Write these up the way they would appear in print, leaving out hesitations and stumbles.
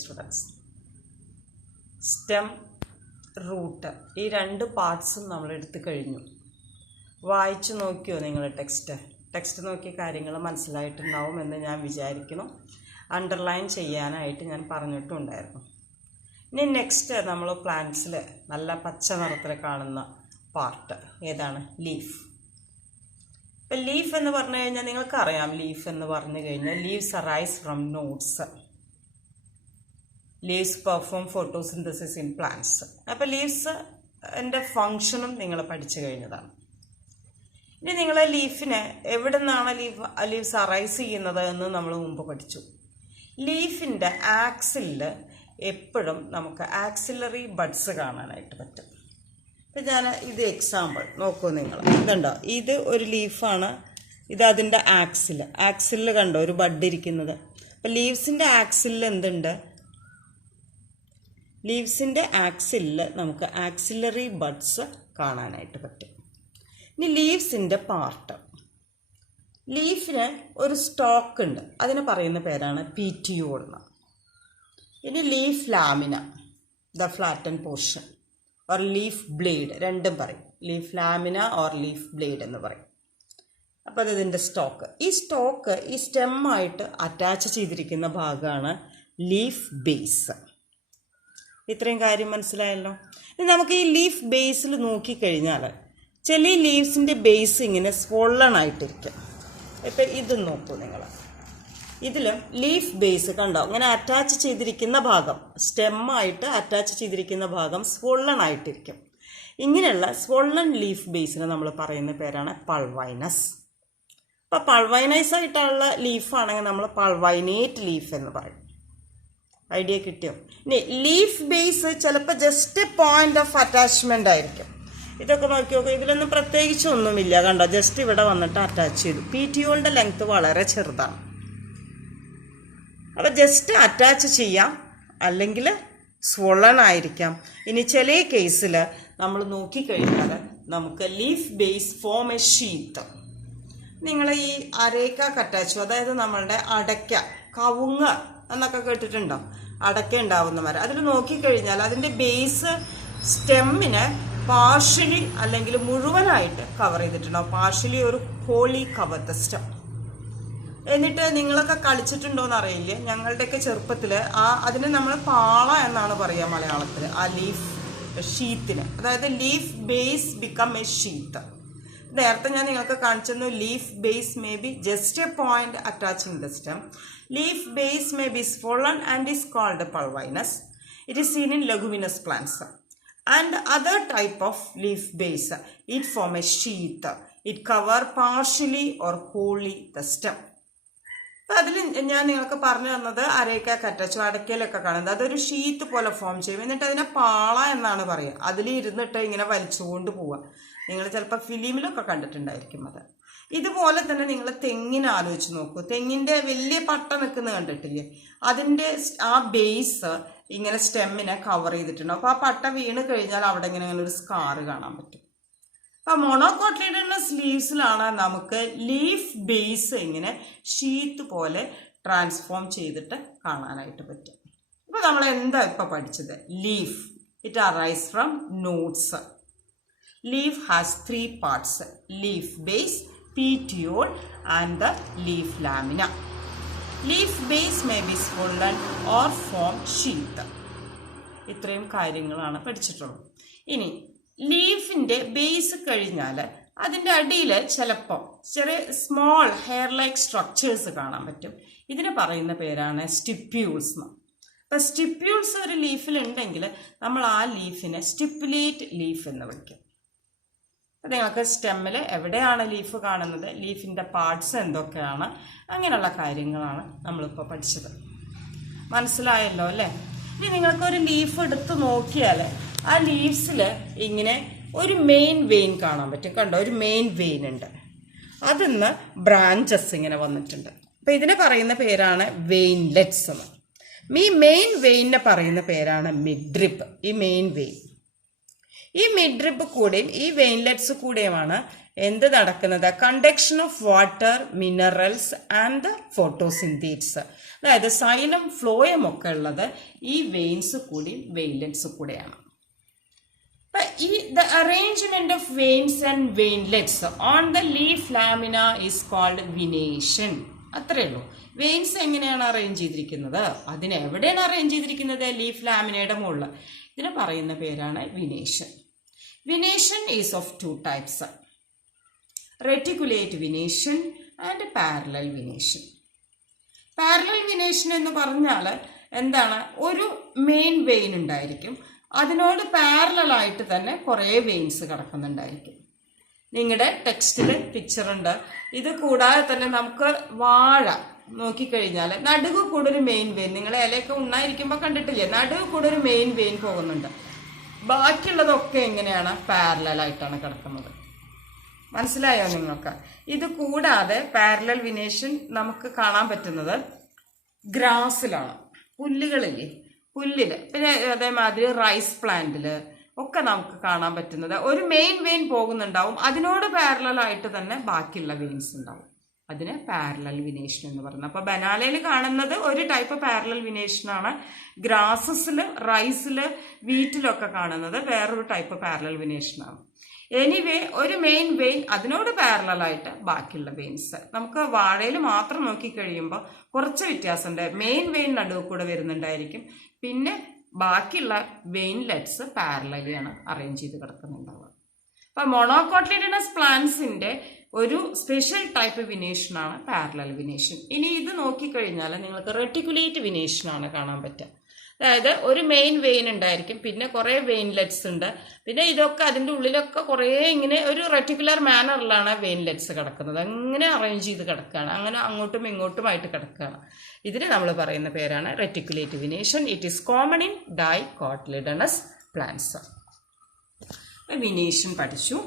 Students. Stem, root ഈ രണ്ട് പാർട്സും നമ്മൾ എടുത്തു കഴിഞ്ഞു. വായിച്ചു നോക്കിയോ നിങ്ങൾ ടെക്സ്റ്റ് നോക്കിയ കാര്യങ്ങൾ മനസ്സിലായിട്ടുണ്ടാവും എന്ന് ഞാൻ വിചാരിക്കുന്നു. അണ്ടർലൈൻ ചെയ്യാനായിട്ട് ഞാൻ പറഞ്ഞിട്ടുണ്ടായിരുന്നു. ഇനി നെക്സ്റ്റ് നമ്മൾ പ്ലാന്റ്സിൽ നല്ല പച്ച നിറത്തിൽ കാണുന്ന പാർട്ട് ഏതാണ്? ലീഫ്. ഇപ്പം ലീഫ് എന്ന് പറഞ്ഞു കഴിഞ്ഞാൽ നിങ്ങൾക്കറിയാം, ലീഫ് എന്ന് പറഞ്ഞു കഴിഞ്ഞാൽ leaves arise from notes. Leaves perform photosynthesis in plants. അപ്പോൾ ലീവ്സ് എൻ്റെ ഫങ്ഷനും നിങ്ങൾ പഠിച്ചു കഴിഞ്ഞതാണ്. ഇനി നിങ്ങൾ ലീഫിനെ എവിടെ നിന്നാണ് ലീവ്സ് അറൈസ് ചെയ്യുന്നത് എന്ന് നമ്മൾ മുമ്പ് പഠിച്ചു. ലീഫിൻ്റെ ആക്സിലിൽ എപ്പോഴും നമുക്ക് ആക്സിലറി ബഡ്സ് കാണാനായിട്ട് പറ്റും. ഇപ്പം ഞാൻ ഇത് എക്സാമ്പിൾ നോക്കൂ നിങ്ങൾ. ഇതുണ്ടോ, ഇത് ഒരു ലീഫാണ്, ഇത് അതിൻ്റെ ആക്സിലിൽ കണ്ടോ ഒരു ബഡ് ഇരിക്കുന്നത്. അപ്പം ലീവ്സിൻ്റെ ആക്സിലിൽ എന്തുണ്ട്? ലീവ്സിൻ്റെ ആക്സിലിൽ നമുക്ക് ആക്സിലറി ബഡ്സ് കാണാനായിട്ട് പറ്റും. ഇനി ലീവ്സിൻ്റെ പാർട്ട്. ലീഫിന് ഒരു സ്റ്റോക്ക് ഉണ്ട്, അതിന് പറയുന്ന പേരാണ് പീറ്റിയോൾ എന്ന്. ഇനി leaf lamina, the flattened portion, or leaf blade, രണ്ടും പറയും. Leaf lamina or leaf blade എന്ന് പറയും. അപ്പോൾ അത് ഇതിൻ്റെ സ്റ്റോക്ക്. ഈ സ്റ്റോക്ക് ഈ സ്റ്റെമ്മായിട്ട് അറ്റാച്ച് ചെയ്തിരിക്കുന്ന ഭാഗമാണ് ലീഫ് ബേസ്. ഇത്രയും കാര്യം മനസ്സിലായല്ലോ. ഇനി നമുക്ക് ഈ ലീഫ് ബേസിൽ നോക്കിക്കഴിഞ്ഞാൽ ചില ലീവ്സിൻ്റെ ബേസ് ഇങ്ങനെ സ്വോളണായിട്ടിരിക്കും. ഇപ്പം ഇത് നോക്കൂ നിങ്ങൾ. ഇതിലും ലീഫ് ബേസ് കണ്ടോ ഇങ്ങനെ അറ്റാച്ച് ചെയ്തിരിക്കുന്ന ഭാഗം, സ്റ്റെമ്മായിട്ട് അറ്റാച്ച് ചെയ്തിരിക്കുന്ന ഭാഗം സ്വോളണായിട്ടിരിക്കും. ഇങ്ങനെയുള്ള സ്വോളൺ ലീഫ് ബേസിന് നമ്മൾ പറയുന്ന പേരാണ് പൾവൈനസ്. അപ്പോൾ പൾവൈനൈസ് ആയിട്ടുള്ള ലീഫാണെങ്കിൽ നമ്മൾ പൾവൈനേറ്റ് ലീഫ് എന്ന് പറയും. ഐഡിയ കിട്ടിയോ? ഇനി ലീഫ് ബേസ് ചിലപ്പോൾ ജസ്റ്റ് പോയിന്റ് ഓഫ് അറ്റാച്ച്മെൻ്റ് ആയിരിക്കും. ഇതൊക്കെ നോക്കി നോക്കുക, ഇതിലൊന്നും പ്രത്യേകിച്ച് ഒന്നുമില്ല കണ്ടോ, ജസ്റ്റ് ഇവിടെ വന്നിട്ട് അറ്റാച്ച് ചെയ്തു. പീറ്റിയോളിൻ്റെ ലെങ്ത് വളരെ ചെറുതാണ്. അപ്പോൾ ജസ്റ്റ് അറ്റാച്ച് ചെയ്യാം, അല്ലെങ്കിൽ സ്വോളൺ ആയിരിക്കാം. ഇനി ചില കേസിൽ നമ്മൾ നോക്കിക്കഴിഞ്ഞാൽ നമുക്ക് leaf base form A sheath. നിങ്ങൾ ഈ അരേക്ക കറ്റാച്ചു, അതായത് നമ്മളുടെ അടയ്ക്ക, കവുങ്ങ് എന്നൊക്കെ കേട്ടിട്ടുണ്ടോ? അടയ്ക്ക ഉണ്ടാവുന്ന മരം. അതിൽ നോക്കിക്കഴിഞ്ഞാൽ അതിൻ്റെ ബേസ് സ്റ്റെമ്മിനെ പാർഷ്യലി അല്ലെങ്കിൽ മുഴുവനായിട്ട് കവർ ചെയ്തിട്ടുണ്ടാവും. പാർഷ്യലി ഒരു ഹോളി കവർ ദ സ്റ്റെം. എന്നിട്ട് നിങ്ങളൊക്കെ കളിച്ചിട്ടുണ്ടോയെന്ന് അറിയില്ല, ഞങ്ങളുടെയൊക്കെ ചെറുപ്പത്തിൽ അതിന് നമ്മൾ പാള എന്നാണ് പറയുക മലയാളത്തിൽ. ആ ലീഫ് ഷീത്തിന്, അതായത് leaf base become A sheath. നേരത്തെ ഞാൻ നിങ്ങൾക്ക് കാണിച്ചിരുന്നു, leaf base may be just A point attaching the stem. Leaf base may be swollen and is called pulvinous. It is seen in leguminous plants. And other type of leaf base, it form a sheath. It cover partially or wholly the stem. അപ്പം അതിൽ ഞാൻ നിങ്ങൾക്ക് പറഞ്ഞു തന്നത് areca കറ്റാച്ചു, അടയ്ക്കലൊക്കെ കാണുന്നത് അതൊരു sheath പോലെ form ചെയ്യും. എന്നിട്ട് അതിനെ പാള എന്നാണ് പറയുക. അതിൽ ഇരുന്നിട്ട് ഇങ്ങനെ വലിച്ചുകൊണ്ട് പോവുക. നിങ്ങൾ ചിലപ്പോൾ ഫിലിമിലൊക്കെ കണ്ടിട്ടുണ്ടായിരിക്കും അത്. ഇതുപോലെ തന്നെ നിങ്ങൾ തെങ്ങിനെ ആലോചിച്ച് നോക്കൂ. തെങ്ങിൻ്റെ വലിയ പട്ട നിൽക്കുന്നത് കണ്ടിട്ടില്ലേ? അതിൻ്റെ ആ ബേസ് ഇങ്ങനെ സ്റ്റെമ്മിനെ കവർ ചെയ്തിട്ടുണ്ട്. അപ്പോൾ ആ പട്ട വീണ് കഴിഞ്ഞാൽ അവിടെ ഇങ്ങനെ ഒരു സ്കാറ് കാണാൻ പറ്റും. അപ്പം മോണോകോട്ടിലിഡനസ് ലീവ്സിലാണ് നമുക്ക് ലീഫ് ബേസ് ഇങ്ങനെ ഷീറ്റ് പോലെ ട്രാൻസ്ഫോം ചെയ്തിട്ട് കാണാനായിട്ട് പറ്റും. അപ്പോൾ നമ്മൾ എന്താ ഇപ്പം പഠിച്ചത്? Leaf, it arise from notes. Leaf has 3 parts: leaf base, petiole and the leaf lamina. Leaf base may be swollen or form sheath. ഇത്രയും കാര്യങ്ങളാണ് പഠിച്ചിട്ടുള്ളത്. ഇനി ലീഫിൻ്റെ ബേസ് കഴിഞ്ഞാൽ അതിൻ്റെ അടിയിൽ ചിലപ്പോൾ ചെറിയ സ്മോൾ ഹെയർ ലൈക്ക് സ്ട്രക്ചേഴ്സ് കാണാൻ പറ്റും. ഇതിന് പറയുന്ന പേരാണ് സ്റ്റിപ്യൂൾസ് എന്ന്. അപ്പം സ്റ്റിപ്യൂൾസ് ഒരു ലീഫിലുണ്ടെങ്കിൽ നമ്മൾ ആ ലീഫിനെ സ്റ്റിപ്പുലേറ്റ് ലീഫ് എന്ന് വിളിക്കും. അപ്പം നിങ്ങൾക്ക് സ്റ്റെമ്മിൽ എവിടെയാണ് ലീഫ് കാണുന്നത്, ലീഫിൻ്റെ പാർട്സ് എന്തൊക്കെയാണ്, അങ്ങനെയുള്ള കാര്യങ്ങളാണ് നമ്മളിപ്പോൾ പഠിച്ചത്. മനസ്സിലായല്ലോ അല്ലേ? ഇനി നിങ്ങൾക്കൊരു ലീഫ് എടുത്ത് നോക്കിയാൽ ആ ലീവ്സിൽ ഇങ്ങനെ ഒരു മെയിൻ വെയിൻ കാണാൻ പറ്റും. കണ്ടോ, ഒരു മെയിൻ വെയിൻ ഉണ്ട്. അതിന്ന് ബ്രാഞ്ചസ് ഇങ്ങനെ വന്നിട്ടുണ്ട്. അപ്പം ഇതിനെ പറയുന്ന പേരാണ് വെയിൻലെറ്റ്സ് എന്ന്. ഈ മെയിൻ വെയിനെ പറയുന്ന പേരാണ് മിഡ്രിപ്പ്. ഈ മെയിൻ വെയിൻ, ഈ മിഡ്രിപ്പ് കൂടെയും ഈ വെയിൻലെറ്റ്സ് കൂടെയുമാണ് എന്ത് നടക്കുന്നത്? Conduction of water, minerals and photosynthesis. അതായത് സൈലം ഫ്ലോയം ഒക്കെ ഉള്ളത് ഈ വെയിൻസ് കൂടി വെയിൻലെറ്റ്സ് കൂടെയാണ്. The arrangement of veins and veinlets on the leaf lamina is called venation. അത്രേ ഉള്ളൂ. വെയിൻസ് എങ്ങനെയാണ് അറേഞ്ച് ചെയ്തിരിക്കുന്നത്? അതിന് എവിടെയാണ് അറേഞ്ച് ചെയ്തിരിക്കുന്നത്? ലീഫ് ലാമിനയുടെ മുകളിൽ. ഇതിന് പറയുന്ന പേരാണ് venation. Venation is of 2 types: reticulate venation and parallel venation. Parallel venation എന്ന് പറഞ്ഞാൽ എന്താണ്? ഒരു മെയിൻ വെയിൻ ഉണ്ടായിരിക്കും, അതിനോട് പാരലായിട്ട് തന്നെ കുറേ വെയിൻസ് കിടക്കുന്നുണ്ടായിരിക്കും. നിങ്ങളുടെ ടെക്സ്റ്റിൽ പിക്ചർ ഉണ്ട്. ഇത് കൂടാതെ തന്നെ നമുക്ക് വാഴ നോക്കിക്കഴിഞ്ഞാൽ നടുവ് കൂടെ ഒരു മെയിൻ വെയിൻ, നിങ്ങൾ ഇലയൊക്കെ ഉണ്ണായിരിക്കുമ്പോൾ കണ്ടിട്ടില്ലേ, നടുവ് കൂടെ ഒരു മെയിൻ വെയിൻ പോകുന്നുണ്ട്. ബാക്കിയുള്ളതൊക്കെ എങ്ങനെയാണ്? പാരലായിട്ടാണ് കിടക്കുന്നത്. മനസ്സിലായോ നിങ്ങൾക്ക്? ഇത് കൂടാതെ പാരലൽ വിനേഷൻ നമുക്ക് കാണാൻ പറ്റുന്നത് ഗ്രാസിലാണ്, പുല്ലുകളില്ലേ, പുല്ലില്, പിന്നെ അതേമാതിരി റൈസ് പ്ലാന്റില് ഒക്കെ നമുക്ക് കാണാൻ പറ്റുന്നത് ഒരു മെയിൻ വെയിൻ പോകുന്നുണ്ടാവും, അതിനോട് പാരലായിട്ട് തന്നെ ബാക്കിയുള്ള വെയിൻസ് ഉണ്ടാവും. അതിന് പാരലൽ വിനേഷൻ എന്ന് പറയുന്നത്. അപ്പൊ ബനാനയിൽ കാണുന്നത് ഒരു ടൈപ്പ് പാരലൽ വിനേഷനാണ്. ഗ്രാസസില്, റൈസില്, വീറ്റിലൊക്കെ കാണുന്നത് വേറൊരു ടൈപ്പ് പാരലൽ വിനേഷനാണ്. എനിവേ, ഒരു മെയിൻ വെയിൻ, അതിനോട് പാരലായിട്ട് ബാക്കിയുള്ള വെയിൻസ്. നമുക്ക് വാഴയിൽ മാത്രം നോക്കിക്കഴിയുമ്പോൾ കുറച്ച് വ്യത്യാസമുണ്ട്. മെയിൻ വെയിൻ നടുവ് കൂടെ വരുന്നുണ്ടായിരിക്കും, പിന്നെ ബാക്കിയുള്ള വെയിൻലെറ്റ്സ് പാരലലിയാണ് അറേഞ്ച് ചെയ്ത് കിടക്കുന്നുണ്ടാവുക. അപ്പൊ മോണോകോട്ടിലിഡനസ് പ്ലാന്റ്സിന്റെ ഒരു സ്പെഷ്യൽ ടൈപ്പ് വിനേഷനാണ് പാരലൽ വിനേഷൻ. ഇനി ഇത് നോക്കിക്കഴിഞ്ഞാൽ നിങ്ങൾക്ക് റെറ്റിക്കുലേറ്റ് വിനേഷനാണ് കാണാൻ പറ്റുക. അതായത് ഒരു മെയിൻ വെയിൻ ഉണ്ടായിരിക്കും, പിന്നെ കുറേ വെയിൻലെറ്റ്സ് ഉണ്ട്, പിന്നെ ഇതൊക്കെ അതിൻ്റെ ഉള്ളിലൊക്കെ കുറേ ഇങ്ങനെ ഒരു റെറ്റിക്കുലർ മാനറിലാണ് വെയിൻലെറ്റ്സ് കിടക്കുന്നത്. അങ്ങനെ അറേഞ്ച് ചെയ്ത് കിടക്കുകയാണ്, അങ്ങനെ അങ്ങോട്ടും ഇങ്ങോട്ടുമായിട്ട് കിടക്കുകയാണ്. ഇതിന് നമ്മൾ പറയുന്ന പേരാണ് reticulate venation. It is common in dicotyledonous plants. Venation പഠിച്ചു,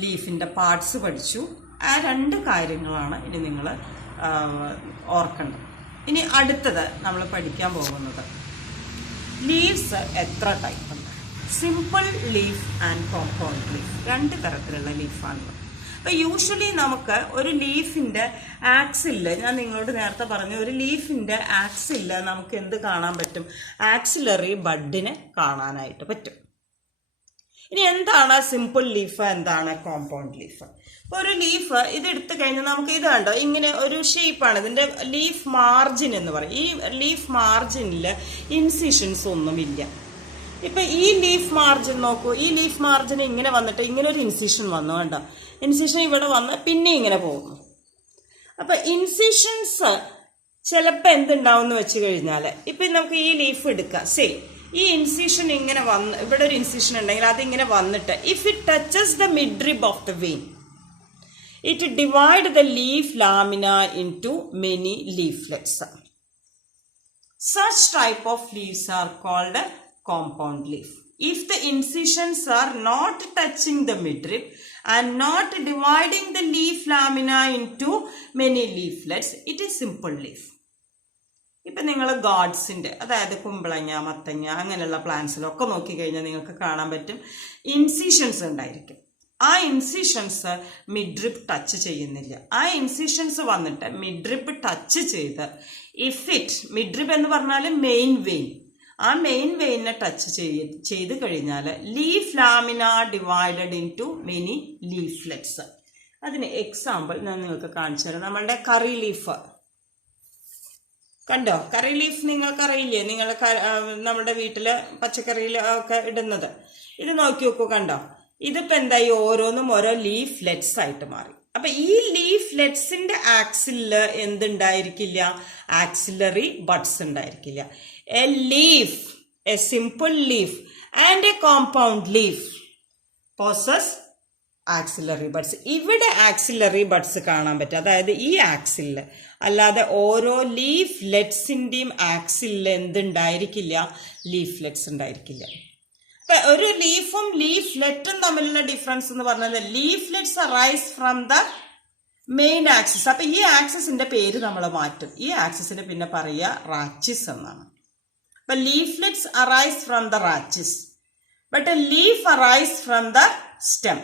ലീഫിൻ്റെ പാർട്സ് പഠിച്ചു. ആ 2 കാര്യങ്ങളാണ് ഇനി നിങ്ങൾ ഓർക്കേണ്ടത്. ഇനി അടുത്തത് നമ്മൾ പഠിക്കാൻ പോകുന്നത് ലീവ്സ് എത്ര ടൈപ്പ് ഉണ്ട്. Simple leaf and compound leaf, 2 തരത്തിലുള്ള ലീഫാണുള്ളത്. അപ്പം യൂഷ്വലി നമുക്ക് ഒരു ലീഫിൻ്റെ ആക്സില്, ഞാൻ നിങ്ങളോട് നേരത്തെ പറഞ്ഞു, ഒരു ലീഫിൻ്റെ ആക്സില് നമുക്ക് എന്ത് കാണാൻ പറ്റും? ആക്സിലറി ബഡിനെ കാണാനായിട്ട് പറ്റും. ഇനി എന്താണ് സിമ്പിൾ ലീഫ്, എന്താണ് കോമ്പൗണ്ട് ലീഫ്? അപ്പോൾ ഒരു ലീഫ് ഇത് എടുത്തു കഴിഞ്ഞാൽ നമുക്ക് ഇത് കണ്ടോ, ഇങ്ങനെ ഒരു ഷേപ്പാണ്. ഇതിൻ്റെ ലീഫ് മാർജിൻ എന്ന് പറയും. ഈ ലീഫ് മാർജിനിൽ ഇൻസിഷൻസ് ഒന്നുമില്ല. ഇപ്പം ഈ ലീഫ് മാർജിൻ നോക്കൂ, ഈ ലീഫ് മാർജിൻ ഇങ്ങനെ വന്നിട്ട് ഇങ്ങനെ ഒരു ഇൻസിഷൻ വന്നു, കണ്ടോ? ഇൻസിഷൻ ഇവിടെ വന്ന് പിന്നെ ഇങ്ങനെ പോകുന്നു. അപ്പം ഇൻസിഷൻസ് ചിലപ്പോൾ എന്തുണ്ടാവും എന്ന് വെച്ച് കഴിഞ്ഞാൽ, ഇപ്പം നമുക്ക് ഈ ലീഫ് എടുക്കാം, ഈ ഇൻസിഷൻ ഇങ്ങനെ വന്ന്, ഇവിടെ ഒരു ഇൻസിഷൻ ഉണ്ടെങ്കിൽ അതിങ്ങനെ വന്നിട്ട് if it touches the midrib of the vein, it divide the leaf lamina into many leaflets. Such type of leaves are called compound leaf. If the incisions are not touching the midrib and not dividing the leaf lamina into many leaflets, it is simple leaf. ഇപ്പം നിങ്ങൾ ഗാർഡ്സിൻ്റെ, അതായത് കുമ്പളങ്ങ, മത്തങ്ങ അങ്ങനെയുള്ള പ്ലാന്റ്സിലൊക്കെ നോക്കിക്കഴിഞ്ഞാൽ നിങ്ങൾക്ക് കാണാൻ പറ്റും ഇൻസിഷൻസ് ഉണ്ടായിരിക്കും. ആ ഇൻസിഷൻസ് മിഡ്രിബ് ടച്ച് ചെയ്യുന്നില്ല. ആ ഇൻസിഷൻസ് വന്നിട്ട് മിഡ്രിബ് ടച്ച് ചെയ്ത് മിഡ്രിബ് എന്ന് പറഞ്ഞാൽ മെയിൻ വെയിൻ, ആ മെയിൻ വെയിനെ ടച്ച് ചെയ്ത് കഴിഞ്ഞാൽ leaf lamina divided into many leaflets. അതിന് എക്സാമ്പിൾ ഞാൻ നിങ്ങൾക്ക് കാണിച്ചു തരാം. നമ്മളുടെ കറി ലീഫ് കണ്ടോ? കറി ലീഫ് നിങ്ങൾക്കറിയില്ലേ? നിങ്ങൾ നമ്മുടെ വീട്ടിൽ പച്ചക്കറിയിൽ ഒക്കെ ഇടുന്നത്. ഇത് നോക്കി നോക്കൂ, കണ്ടോ? ഇതിപ്പോൾ എന്തായി? ഓരോന്നും ഓരോ ലീഫ്ലെറ്റ്സ് ആയിട്ട് മാറി. അപ്പൊ ഈ ലീഫ്ലെറ്റ്സിന്റെ ആക്സില് എന്തുണ്ടായിരിക്കില്ല? ആക്സിലറി ബഡ്സ് ഉണ്ടായിരിക്കില്ല. A leaf, A simple leaf and A compound leaf poses axillary buds. ഇവിടെ ആക്സിലറി ബഡ്സ് കാണാൻ പറ്റും, അതായത് ഈ ആക്സില്, അല്ലാതെ ഓരോ ലീഫ്ലെറ്റ്സിന്റെയും ആക്സില് എന്തുണ്ടായിരിക്കില്ല? ലീഫ്ലെറ്റ്സ് ഉണ്ടായിരിക്കില്ല. അപ്പൊ ഒരു ലീഫും ലീഫ്ലെറ്റും തമ്മിലുള്ള ഡിഫറൻസ് എന്ന് പറഞ്ഞാൽ leaflets arise from the main axis. അപ്പൊ ഈ ആക്സിസിന്റെ പേര് നമ്മൾ മാറ്റും. ഈ ആക്സിസിന് പിന്നെ പറയുക റാച്ചിസ് എന്നാണ്. അപ്പൊ leaflets arise from the rachis, but a leaf arise from the stem.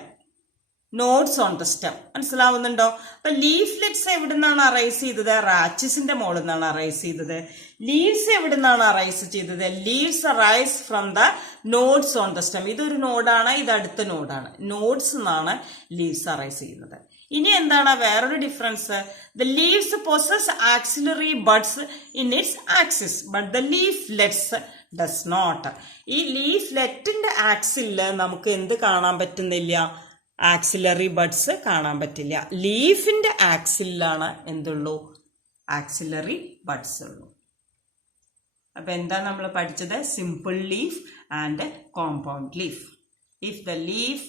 Nodes on the stem. മനസ്സിലാവുന്നുണ്ടോ? അപ്പൊ ലീഫ്ലെറ്റ്സ് എവിടെ നിന്നാണ് അറൈസ് ചെയ്തത്? റാച്ചിസിന്റെ മുകളിൽ നിന്നാണ് അറൈസ് ചെയ്തത്. ലീവ്സ് എവിടെ നിന്നാണ് അറൈസ് ചെയ്തത്? Leaves arise from the nodes on the stem. ഇതൊരു നോഡാണ്, ഇത് അടുത്ത നോഡാണ്. നോഡ്സ് എന്നാണ് ലീവ്സ് അറൈസ് ചെയ്യുന്നത്. ഇനി എന്താണ് വേറൊരു difference? The leaves possess axillary buds in its axis but the leaflets does not. ഈ ലീഫ്ലെറ്റിന്റെ ആക്സില് നമുക്ക് എന്ത് കാണാൻ പറ്റുന്നില്ല? ആക്സിലറി ബഡ്സ് കാണാൻ പറ്റില്ല. ലീഫിന്റെ ആക്സിലാണ് എന്തുള്ളൂ? ആക്സിലറി ബഡ്സ് ഉള്ളൂ. അപ്പൊ എന്താ നമ്മൾ പഠിച്ചത്? Simple leaf and compound leaf. If the leaf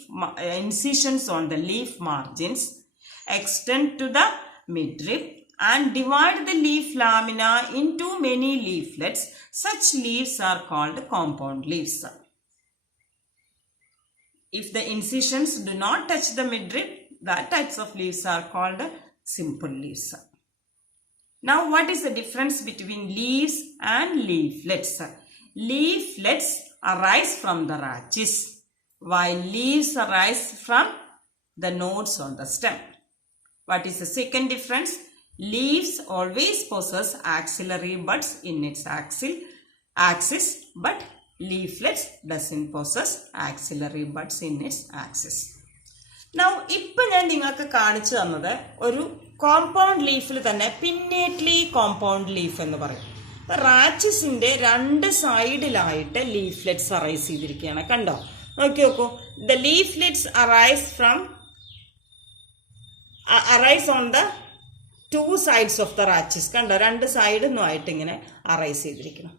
incisions on the leaf margins extend to the midrib and divide the leaf lamina into many leaflets, such leaves are called compound leaves. If the incisions do not touch the midrib, that types of leaves are called simple leaves. Now, what is the difference between leaves and leaflets? Leaflets arise from the rachis, while leaves arise from the nodes on the stem. What is the second difference? Leaves always possess axillary buds in its axis, but leaflets doesn't possess axillary buds in its axis. Now, ഇപ്പൊ ഞാൻ നിങ്ങൾക്ക് കാണിച്ചു തന്നത് ഒരു compound ലീഫിൽ തന്നെ pinnately compound leaf എന്ന് പറയും. റാച്ചിസിന്റെ രണ്ട് സൈഡിലായിട്ട് ലീഫ്ലെറ്റ്സ് അറൈസ് ചെയ്തിരിക്കുകയാണ്. കണ്ടോ? നോക്കി നോക്കൂ. The leaflets arise on the two sides of the rachis. കണ്ടോ? രണ്ട് സൈഡൊന്നും ആയിട്ട് ഇങ്ങനെ അറൈസ് ചെയ്തിരിക്കണം.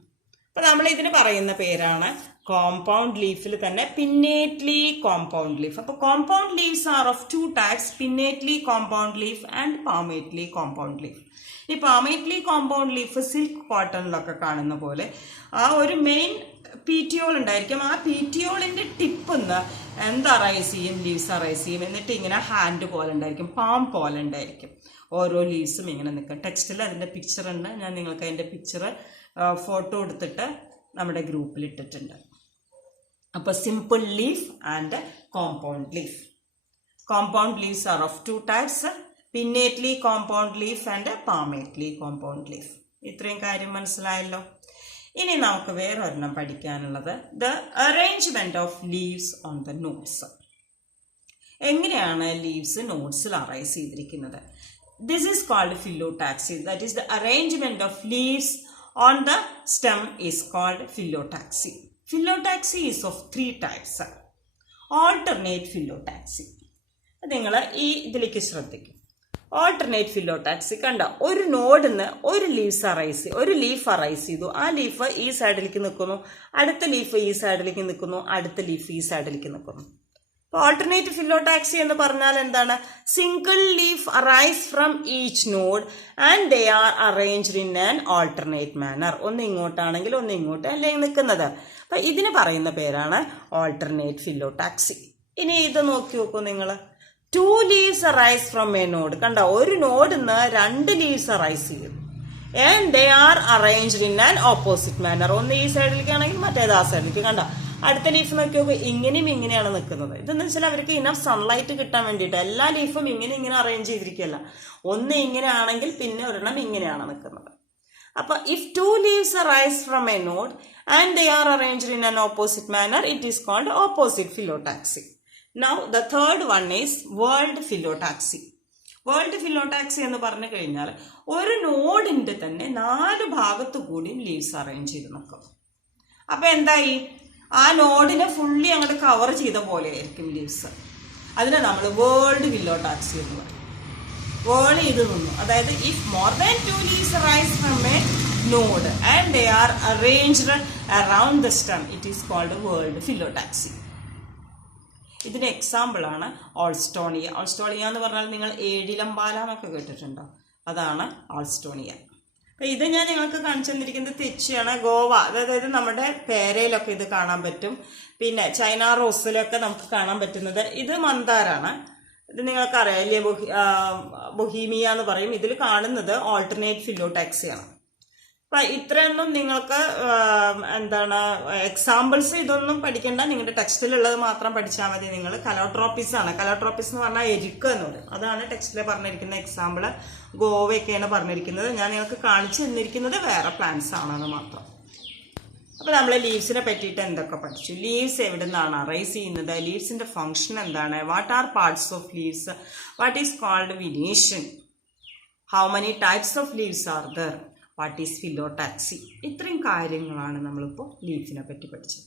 അപ്പൊ നമ്മൾ ഇതിന് പറയുന്ന പേരാണ് കോമ്പൗണ്ട് ലീഫിൽ തന്നെ പിന്നേറ്റ്ലി കോമ്പൗണ്ട് ലീഫ്. അപ്പൊ compound leaves are of two types, pinnately compound leaf and palmately compound leaf. ഈ പാമേറ്റ്ലി കോമ്പൗണ്ട് ലീഫ് സിൽക്ക് കോട്ടണിലൊക്കെ കാണുന്ന പോലെ ആ ഒരു മെയിൻ പീറ്റിയോൾ ഉണ്ടായിരിക്കും. ആ പീറ്റിയോളിന്റെ ടിപ്പിന്ന് എന്ത് അറൈസ് ചെയ്യും? ലീവ്സ് അറൈസ് ചെയ്യും. എന്നിട്ട് ഇങ്ങനെ ഹാൻഡ് പോലെ ഉണ്ടായിരിക്കും, പാം പോലെ ഉണ്ടായിരിക്കും. ഓരോ ലീവ്സും ഇങ്ങനെ നിൽക്കും. ടെക്സ്റ്റിൽ അതിന്റെ പിക്ചർ ഉണ്ട്. ഞാൻ നിങ്ങൾക്ക് അതിന്റെ പിക്ചർ ഫോട്ടോ എടുത്തിട്ട് നമ്മുടെ ഗ്രൂപ്പിൽ ഇട്ടിട്ടുണ്ട്. അപ്പൊ simple leaf and compound leaf. Compound leaves are of two types, pinnately compound leaf and palmately compound leaf. ഇത്രയും കാര്യം മനസ്സിലായല്ലോ. ഇനി നമുക്ക് വേറൊരെണ്ണം പഠിക്കാനുള്ളത് the arrangement of leaves on the nodes. എങ്ങനെയാണ് ലീവ്സ് നോട്ട്സിൽ അറൈസ് ചെയ്തിരിക്കുന്നത്? This is called phyllotaxy. That is the arrangement of leaves on the stem is called phyllotaxy. Phyllotaxy is of three types. Alternate phyllotaxy. നിങ്ങൾ ഈ ഇതിലേക്ക് ശ്രദ്ധിക്കും. Alternate phyllotaxy കണ്ട ഒരു നോഡിന്ന് ഒരു ലീഫ് അറൈസ് ചെയ്തു. ആ ലീഫ് ഈ സൈഡിലേക്ക് നിൽക്കുന്നു, അടുത്ത ലീഫ് ഈ സൈഡിലേക്ക് നിൽക്കുന്നു, അടുത്ത ലീഫ് ഈ സൈഡിലേക്ക് നിൽക്കുന്നു. അപ്പൊ ഓൾട്ടർനേറ്റ് ഫില്ലോടാക്സി എന്ന് പറഞ്ഞാൽ എന്താണ്? Single leaf arise from each node and they are arranged in an alternate manner. ഒന്ന് ഇങ്ങോട്ടാണെങ്കിൽ ഒന്ന് ഇങ്ങോട്ട് അല്ലെങ്കിൽ നിൽക്കുന്നത്. അപ്പൊ ഇതിന് പറയുന്ന പേരാണ് ഓൾട്ടർനേറ്റ് ഫില്ലോടാക്സി. ഇനി ഇത് നോക്കി നോക്കൂ നിങ്ങൾ. Two leaves arise from a node. കണ്ട ഒരു നോഡിന്ന് രണ്ട് ലീവ്സ് അറൈസ് ചെയ്യും. And they are arranged in an opposite manner. ഒന്ന് ഈ സൈഡിലേക്ക് ആണെങ്കിൽ മറ്റേത് ആ സൈഡിലേക്ക്. കണ്ട അടുത്ത ലീഫ് നോക്കി നോക്കുക, ഇങ്ങനെയും ഇങ്ങനെയാണ് നിൽക്കുന്നത്. ഇതെന്ന് വെച്ചാൽ അവർക്ക് ഇനഫ് സൺലൈറ്റ് കിട്ടാൻ വേണ്ടിയിട്ട് എല്ലാ ലീഫും ഇങ്ങനെ അറേഞ്ച് ചെയ്തിരിക്കുകയല്ല. ഒന്ന് ഇങ്ങനെ ആണെങ്കിൽ പിന്നെ ഒരെണ്ണം ഇങ്ങനെയാണ് നിൽക്കുന്നത്. അപ്പൊ if two leaves arise from a node and they are arranged in an opposite manner, it is called opposite phyllotaxy. Now the third one is world phyllotaxy. World phyllotaxy എന്ന് പറഞ്ഞു കഴിഞ്ഞാൽ ഒരു നോഡിന്റെ തന്നെ 4 ഭാഗത്തു കൂടിയും ലീവ്സ് അറേഞ്ച് ചെയ്ത് നോക്കും. അപ്പൊ എന്തായി? ആ നോഡിനെ ഫുള്ളി അങ്ങോട്ട് കവർ ചെയ്ത പോലെ ആയിരിക്കും ലീവ്സ്. അതിനെ നമ്മൾ വേൾഡ് ഫില്ലോടാക്സി എന്ന് പറയും. വേൾ ചെയ്ത് നിന്നു. അതായത് if more than 2 leaves arise from A node and they are arranged around the stem, it is called world phyllotaxy. ഇതിന് എക്സാമ്പിൾ ആണ് ഓൾസ്റ്റോണിയ. ഓൾസ്റ്റോണിയ എന്ന് പറഞ്ഞാൽ നിങ്ങൾ ഏഴിലമ്പാല എന്നൊക്കെ കേട്ടിട്ടുണ്ടോ? അതാണ് ഓൾസ്റ്റോണിയ. അപ്പൊ ഇത് ഞാൻ നിങ്ങൾക്ക് കാണിച്ചു തന്നിരിക്കുന്നത് തെച്ചിയാണ്. ഗോവ, അതായത് നമ്മുടെ പേരയിലൊക്കെ ഇത് കാണാൻ പറ്റും. പിന്നെ ചൈന റോസിലൊക്കെ നമുക്ക് കാണാൻ പറ്റുന്നത് ഇത് മന്ദാരാണ്. ഇത് നിങ്ങൾക്കറിയാം അല്ലേ? ബൊഹീമിയ എന്ന് പറയും. ഇതിൽ കാണുന്നത് ഓൾട്ടർനേറ്റ് ഫില്ലോടാക്സിയാണ്. അപ്പൊ ഇത്രയൊന്നും നിങ്ങൾക്ക് എന്താണ് എക്സാമ്പിൾസ് ഇതൊന്നും പഠിക്കേണ്ട, നിങ്ങളുടെ ടെക്സ്റ്റിലുള്ളത് മാത്രം പഠിച്ചാൽ മതി. നിങ്ങൾ കലോട്രോപ്പിസ് ആണ്. കലോട്രോപ്പിസ് എന്ന് പറഞ്ഞാൽ എരിക്ക് എന്ന് പറയും. അതാണ് ടെക്സ്റ്റിൽ പറഞ്ഞിരിക്കുന്ന എക്സാമ്പിള്. ഗോവയൊക്കെയാണ് പറഞ്ഞിരിക്കുന്നത്. ഞാൻ നിങ്ങൾക്ക് കാണിച്ചു തന്നിരിക്കുന്നത് വേറെ പ്ലാന്റ്സ് ആണെന്ന് മാത്രം. അപ്പൊ നമ്മൾ ലീവ്സിനെ പറ്റിയിട്ട് എന്തൊക്കെ പഠിച്ചു? ലീവ്സ് എവിടെ നിന്നാണ് അറൈസ് ചെയ്യുന്നത്? ലീവ്സിന്റെ ഫംഗ്ഷൻ എന്താണ്? What are parts of leaves? What is called venation? How many types of leaves are there? What is phyllotaxy? ഇത്രയും കാര്യങ്ങളാണ് നമ്മളിപ്പോൾ ലീവ്സിനെ പറ്റി പഠിച്ചത്.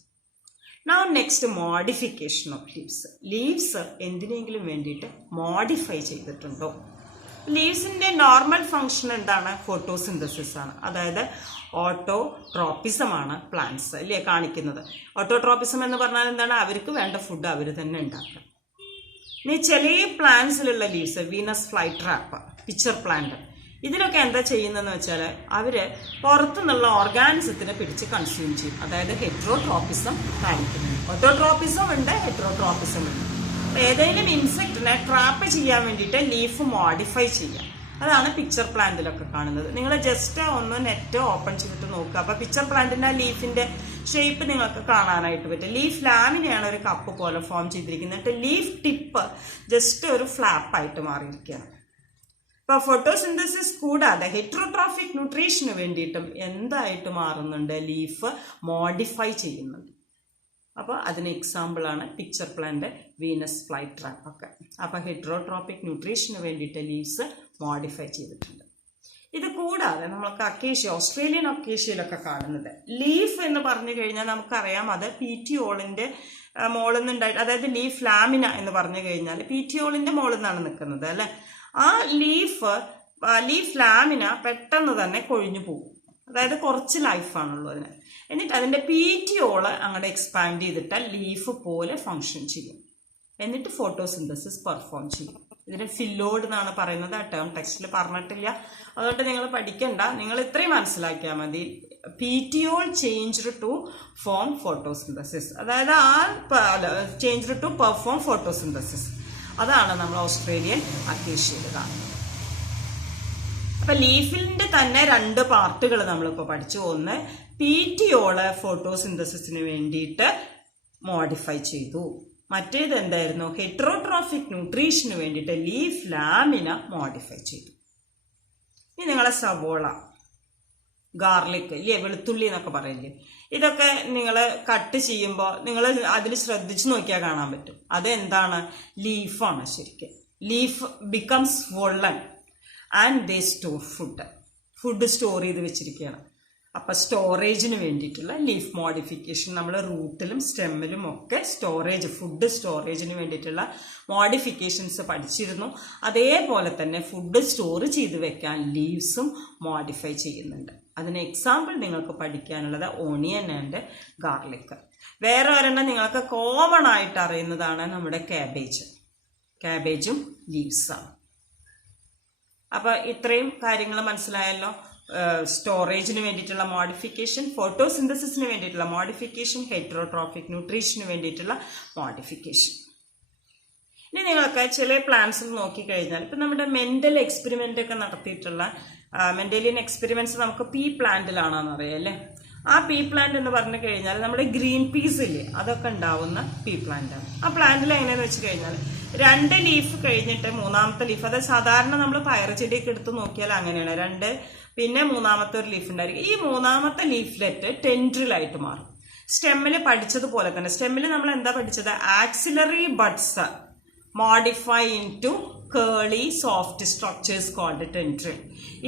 Now next, modification of leaves. Leaves എന്തിനെങ്കിലും വേണ്ടിയിട്ട് മോഡിഫൈ ചെയ്തിട്ടുണ്ടോ? ലീവ്സിന്റെ നോർമൽ ഫംഗ്ഷൻ എന്താണ്? ഫോട്ടോസിന്തസിസ് ആണ്. അതായത് ഓട്ടോട്രോപ്പിസം ആണ് പ്ലാന്റ്സ് അല്ലേ കാണിക്കുന്നത്. ഓട്ടോട്രോപ്പിസം എന്ന് പറഞ്ഞാൽ എന്താണ്? അവർക്ക് വേണ്ട ഫുഡ് അവർ തന്നെ ഉണ്ടാക്കുക. ഇനി ചില പ്ലാന്റ്സിലുള്ള leaves, Venus fly trap, pitcher plant, ഇതിലൊക്കെ എന്താ ചെയ്യുന്നതെന്ന് വെച്ചാൽ അവര് പുറത്തുനിന്നുള്ള ഓർഗാനിസത്തിനെ പിടിച്ച് കൺസ്യൂം ചെയ്യും. അതായത് ഹെറ്ററോട്രോപ്പിസം കാണിക്കുന്നുണ്ട്. ഓട്ടോട്രോപ്പിസം ഉണ്ട്, ഹെറ്ററോട്രോപ്പിസം ഉണ്ട്. ഏതെങ്കിലും ഇൻസെക്റ്റിനെ ട്രാപ്പ് ചെയ്യാൻ വേണ്ടിയിട്ട് ലീഫ് മോഡിഫൈ ചെയ്യാം. അതാണ് പിക്ചർ പ്ലാന്റിലൊക്കെ കാണുന്നത്. നിങ്ങൾ ജസ്റ്റ് ഒന്ന് നെറ്റ് ഓപ്പൺ ചെയ്തിട്ട് നോക്കുക. അപ്പൊ പിക്ചർ പ്ലാന്റിന്റെ ലീഫിന്റെ ഷേപ്പ് നിങ്ങൾക്ക് കാണാനായിട്ട് പറ്റും. ലീഫ് ലാമിനെയാണ് ഒരു കപ്പ് പോലെ ഫോം ചെയ്തിരിക്കുന്നത്. എന്നിട്ട് ലീഫ് ടിപ്പ് ജസ്റ്റ് ഒരു ഫ്ലാപ്പ് ആയിട്ട് മാറിയിരിക്കുകയാണ്. ഇപ്പൊ ഫോട്ടോസിന്തസിസ് കൂടാതെ ഹെറ്ററോട്രോഫിക് ന്യൂട്രീഷന് വേണ്ടിയിട്ടും എന്തായിട്ട് മാറുന്നുണ്ട്? ലീഫ് മോഡിഫൈ ചെയ്യുന്നുണ്ട്. അപ്പോൾ അതിന് എക്സാമ്പിൾ ആണ് pitcher plant, Venus fly trap ഒക്കെ. അപ്പൊ ഹെറ്ററോട്രോപിക് ന്യൂട്രീഷന് വേണ്ടിയിട്ട് ലീവ്സ് മോഡിഫൈ ചെയ്തിട്ടുണ്ട്. ഇത് കൂടാതെ നമ്മൾക്ക് അക്കേഷ്യ, ഓസ്ട്രേലിയൻ അക്കേഷ്യയിലൊക്കെ കാണുന്നത് ലീഫ് എന്ന് പറഞ്ഞു കഴിഞ്ഞാൽ നമുക്കറിയാം അത് പീറ്റിയോളിന്റെ മോളിൽ നിന്നുണ്ടായിട്ട്, അതായത് ലീഫ് ലാമിന എന്ന് പറഞ്ഞു കഴിഞ്ഞാൽ പീറ്റിയോളിന്റെ മോളിൽ നിന്നാണ് നിൽക്കുന്നത് അല്ലെ. ആ ലീഫ് ലാമിന പെട്ടെന്ന് തന്നെ കൊഴിഞ്ഞു പോകും. അതായത് കുറച്ച് ലൈഫാണുള്ളൂ അതിന്. എന്നിട്ട് അതിന്റെ പീറ്റിയോള് അങ്ങോട്ട് എക്സ്പാൻഡ് ചെയ്തിട്ട് ലീഫ് പോലെ ഫങ്ഷൻ ചെയ്യും. എന്നിട്ട് ഫോട്ടോസിന്തസിസ് പെർഫോം ചെയ്യും. ഇതിന് ഫില്ലോഡ് എന്നാണ് പറയുന്നത്. ആ ടേം ടെക്സ്റ്റിൽ പറഞ്ഞിട്ടില്ല, അതുകൊണ്ട് നിങ്ങൾ പഠിക്കണ്ട. നിങ്ങൾ ഇത്രയും മനസ്സിലാക്കിയാൽ മതി. പീറ്റിയോൾ ചേഞ്ച്ഡ് ടു ഫോം ഫോട്ടോസിന്തസിസ്, അതായത് ചേഞ്ച്ഡ് ടു പെർഫോം ഫോട്ടോസിന്തസിസ്. അതാണ് നമ്മൾ ഓസ്ട്രേലിയൻ അക്കേഷ്യയിൽ കാണുന്നത്. അപ്പൊ ലീഫിന്റെ തന്നെ രണ്ട് പാർട്ടുകൾ നമ്മളിപ്പോൾ പഠിച്ചു. ഒന്ന്, പീറ്റിയോള് ഫോട്ടോസിന്തസിസിന് വേണ്ടിയിട്ട് മോഡിഫൈ ചെയ്തു. മറ്റേത് എന്തായിരുന്നു? ഹെറ്ററോട്രോഫിക് ന്യൂട്രീഷന് വേണ്ടിയിട്ട് ലീഫ് ലാമിന മോഡിഫൈ ചെയ്തു. ഇനി നിങ്ങളെ സവോള, ഗാർലിക് ഇല്ലേ, വെളുത്തുള്ളി എന്നൊക്കെ പറയില്ലേ, ഇതൊക്കെ നിങ്ങൾ കട്ട് ചെയ്യുമ്പോൾ നിങ്ങൾ അതിൽ ശ്രദ്ധിച്ചു നോക്കിയാൽ കാണാൻ പറ്റും. അതെന്താണ്? ലീഫാണ് ശരിക്കും. Leaf becomes swollen and they store food store ചെയ്ത് വെച്ചിരിക്കുകയാണ്. അപ്പൊ സ്റ്റോറേജിന് വേണ്ടിയിട്ടുള്ള ലീഫ് മോഡിഫിക്കേഷൻ നമ്മൾ റൂട്ടിലും സ്റ്റെമ്മിലും ഒക്കെ ഫുഡ് സ്റ്റോറേജിന് വേണ്ടിയിട്ടുള്ള മോഡിഫിക്കേഷൻസ് പഠിച്ചിരുന്നു. അതേപോലെ തന്നെ ഫുഡ് സ്റ്റോർ ചെയ്ത് വെക്കാൻ ലീവ്സും മോഡിഫൈ ചെയ്യുന്നുണ്ട്. അതിന് എക്സാമ്പിൾ നിങ്ങൾക്ക് പഠിക്കാനുള്ളത് ഓണിയൻ ആൻഡ് ഗാർലിക്. വേറെ ഒരെണ്ണം നിങ്ങൾക്ക് കോമൺ ആയിട്ട് അറിയുന്നതാണ് നമ്മുടെ ക്യാബേജും ലീവ്സാണ്. അപ്പൊ ഇത്രയും കാര്യങ്ങൾ മനസ്സിലായല്ലോ. സ്റ്റോറേജിന് വേണ്ടിയിട്ടുള്ള മോഡിഫിക്കേഷൻ, ഫോട്ടോസിന്തസിസിന് വേണ്ടിയിട്ടുള്ള മോഡിഫിക്കേഷൻ, ഹെറ്ററോട്രോഫിക് ന്യൂട്രീഷന് വേണ്ടിയിട്ടുള്ള മോഡിഫിക്കേഷൻ. ഇനി നിങ്ങൾക്ക് ചില പ്ലാന്റ്സിൽ നോക്കിക്കഴിഞ്ഞാൽ ഇപ്പം നമ്മുടെ മെന്റൽ എക്സ്പെരിമെന്റ് ഒക്കെ നടത്തിയിട്ടുള്ള മെന്റലിയൻ എക്സ്പെരിമെന്റ്സ് നമുക്ക് പീ പ്ലാന്റിലാണെന്ന് അറിയാം അല്ലേ. ആ പീ പ്ലാന്റ് എന്ന് പറഞ്ഞു കഴിഞ്ഞാൽ നമ്മുടെ ഗ്രീൻ പീസ് ഇല്ലേ, അതൊക്കെ ഉണ്ടാവുന്ന പീ പ്ലാന്റ് ആണ്. ആ പ്ലാന്റിൽ എങ്ങനെയാന്ന് വെച്ച് കഴിഞ്ഞാൽ 2 ലീഫ് കഴിഞ്ഞിട്ട് 3ാമത്തെ ലീഫ്, അതായത് സാധാരണ നമ്മൾ പയർ ചെടിയൊക്കെ എടുത്ത് നോക്കിയാൽ അങ്ങനെയാണ് 2, പിന്നെ 3ാമത്തെ ഒരു ലീഫ് ഉണ്ടായിരിക്കും. ഈ 3ാമത്തെ ലീഫ്ലെറ്റ് ടെൻഡ്രിലായിട്ട് മാറും. സ്റ്റെമ്മിൽ പഠിച്ചതുപോലെ തന്നെ, സ്റ്റെമ്മിൽ നമ്മൾ എന്താ പഠിച്ചത്? Axillary buds modify into curly soft structures called tendril.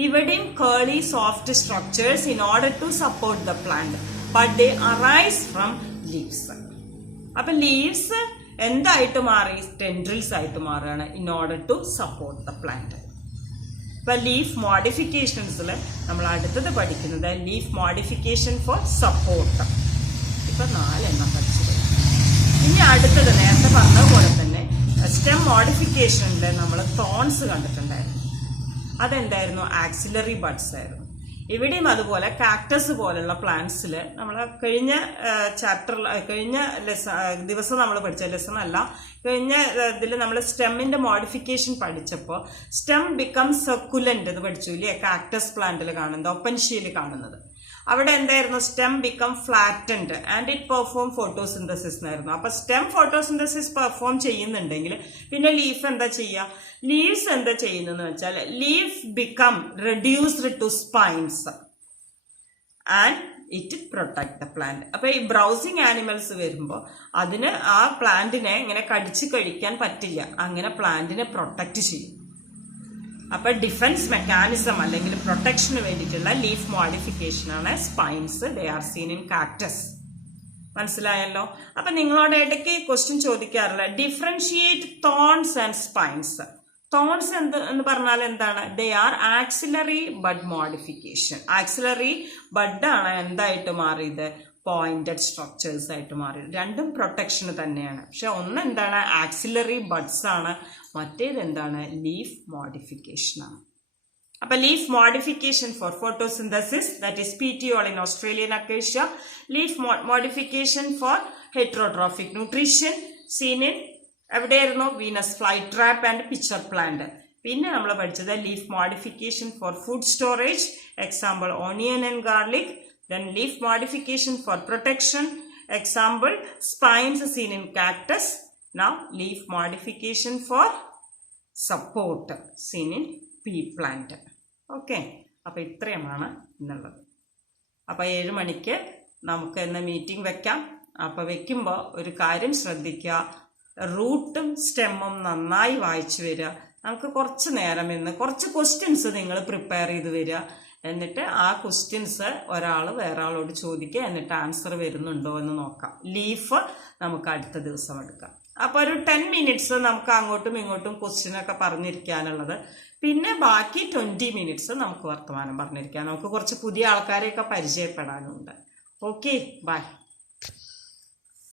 ഇവിടെയും curly soft structures in order to support the plant, but they arise from leaves. അപ്പൊ ലീവ്സ് എന്തായിട്ട് മാറി? ടെൻഡ്രിൽസ് ആയിട്ട് മാറുകയാണ് in order to support the plant. ഇപ്പൊ leaf മോഡിഫിക്കേഷൻസിൽ നമ്മൾ അടുത്തത് പഠിക്കുന്നത് ലീഫ് മോഡിഫിക്കേഷൻ ഫോർ സപ്പോർട്ട്. ഇപ്പൊ 4 എണ്ണം പഠിച്ചത്. ഇനി അടുത്തത് നേരത്തെ പറഞ്ഞ പോലെ തന്നെ സ്റ്റെം മോഡിഫിക്കേഷനിൽ നമ്മൾ തോൺസ് കണ്ടിട്ടുണ്ടായിരുന്നു. അതെന്തായിരുന്നു? ആക്സിലറി ബഡ്സ് ആയിരുന്നു. ഇവിടെയും അതുപോലെ കാക്ടസ് പോലുള്ള പ്ലാന്റ്സിൽ നമ്മൾ കഴിഞ്ഞ ചാപ്റ്ററിൽ കഴിഞ്ഞ ദിവസം നമ്മൾ പഠിച്ച ലെസൺ അല്ല, കഴിഞ്ഞ ഇതിൽ നമ്മൾ സ്റ്റെമ്മിന്റെ മോഡിഫിക്കേഷൻ പഠിച്ചപ്പോൾ സ്റ്റെം ബിക്കം സർക്കുലന്റ് എന്ന് പഠിച്ചു ഇല്ലേ? കാക്ടസ് പ്ലാന്റിൽ കാണുന്നത്, ഒപ്പൻഷ്യയിൽ കാണുന്നത്. അവിടെ എന്തായിരുന്നു? Stem become flattened and it perform photosynthesis എന്നായിരുന്നു. അപ്പൊ സ്റ്റെം ഫോട്ടോസിന്തസിസ് പെർഫോം ചെയ്യുന്നുണ്ടെങ്കിൽ പിന്നെ ലീഫ് എന്താ ചെയ്യുക? ലീവ്സ് എന്താ ചെയ്യുന്നതെന്ന് വെച്ചാൽ leaf become reduced to spines and it protect the plant. അപ്പൊ ഈ ബ്രൗസിങ് ആനിമൽസ് വരുമ്പോൾ അതിന് ആ പ്ലാന്റിനെ ഇങ്ങനെ കടിച്ചു കഴിക്കാൻ പറ്റില്ല, അങ്ങനെ പ്ലാന്റിനെ പ്രൊട്ടക്ട് ചെയ്യും. അപ്പൊ ഡിഫൻസ് മെക്കാനിസം അല്ലെങ്കിൽ പ്രൊട്ടക്ഷന് വേണ്ടിയിട്ടുള്ള ലീഫ് മോഡിഫിക്കേഷൻ ആണ് spines. They are seen in cactus. മനസ്സിലായല്ലോ? അപ്പൊ നിങ്ങളോട് ഇടയ്ക്ക് ക്വസ്റ്റ്യൻ ചോദിക്കാറില്ല, differentiate thorns and spines. Thorns എന്ന് പറഞ്ഞാൽ എന്താണ്? They are axillary bud modification. Axillary bud ആണ് എന്തായിട്ട് മാറിയത്? പോയിന്റഡ് സ്ട്രക്ചേഴ്സ് ആയിട്ട് മാറി. രണ്ടും പ്രൊട്ടക്ഷന് തന്നെയാണ്. പക്ഷെ ഒന്ന് എന്താണ്? ആക്സിലറി ബഡ്സ് ആണ്, മറ്റേത് എന്താണ്? ലീഫ് മോഡിഫിക്കേഷൻ ആണ്. അപ്പൊ leaf modification for photosynthesis, that is PTOL in Australian acacia. Leaf modification for heterotrophic nutrition seen in എവിടെയായിരുന്നു? Venus fly trap and pitcher plant. പിന്നെ നമ്മൾ പഠിച്ചത് leaf modification for food storage, example onion and garlic. Then leaf modification for protection, example spines seen in cactus. Now leaf modification for support seen in pea plant. Okay, അപ്പൊ ഇത്രയുമാണ് ഇന്നുള്ളത്. അപ്പൊ 7 മണിക്ക് നമുക്ക് ഇന്ന് മീറ്റിംഗ് വെക്കാം. അപ്പൊ വെക്കുമ്പോൾ ഒരു കാര്യം ശ്രദ്ധിക്കുക, റൂട്ടും സ്റ്റെമ്മും നന്നായി വായിച്ചു വരിക. നമുക്ക് കുറച്ച് നേരം ഇന്ന് കുറച്ച് ക്വസ്റ്റ്യൻസ് നിങ്ങൾ പ്രിപ്പയർ ചെയ്ത് വരിക. എന്നിട്ട് ആ ക്വസ്റ്റ്യൻസ് ഒരാൾ വേറെ ആളോട് ചോദിക്കുക, എന്നിട്ട് ആൻസർ വരുന്നുണ്ടോ എന്ന് നോക്കാം. ലീഫ് നമുക്ക് അടുത്ത ദിവസം എടുക്കാം. അപ്പൊ ഒരു 10 മിനിറ്റ്സ് നമുക്ക് അങ്ങോട്ടും ഇങ്ങോട്ടും ക്വസ്റ്റ്യനൊക്കെ പറഞ്ഞിരിക്കാനുള്ളത്. പിന്നെ ബാക്കി 20 മിനിറ്റ്സ് നമുക്ക് വർത്തമാനം പറഞ്ഞിരിക്കാം. നമുക്ക് കുറച്ച് പുതിയ ആൾക്കാരെയൊക്കെ പരിചയപ്പെടാനുണ്ട്. Okay, by.